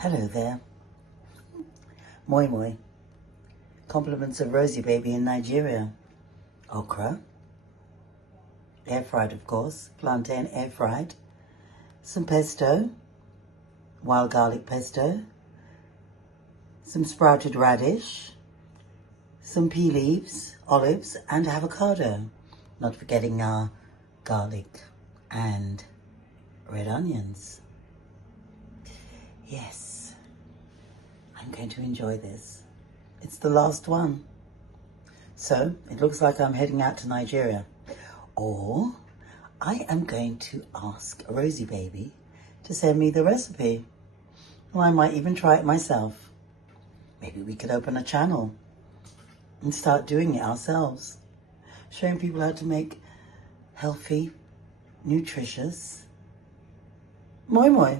Hello there. Moi-moi. Compliments of Rosie baby in Nigeria. Okra. Air fried, of course. Plantain air fried. Some pesto. Wild garlic pesto. Some sprouted radish. Some pea leaves, olives, and avocado. Not forgetting our garlic and red onions. Yes, I'm going to enjoy this. It's the last one. So it looks like I'm heading out to Nigeria. Or I am going to ask Rosie baby to send me the recipe. Or I might even try it myself. Maybe we could open a channel and start doing it ourselves. Showing people how to make healthy, nutritious moi-moi.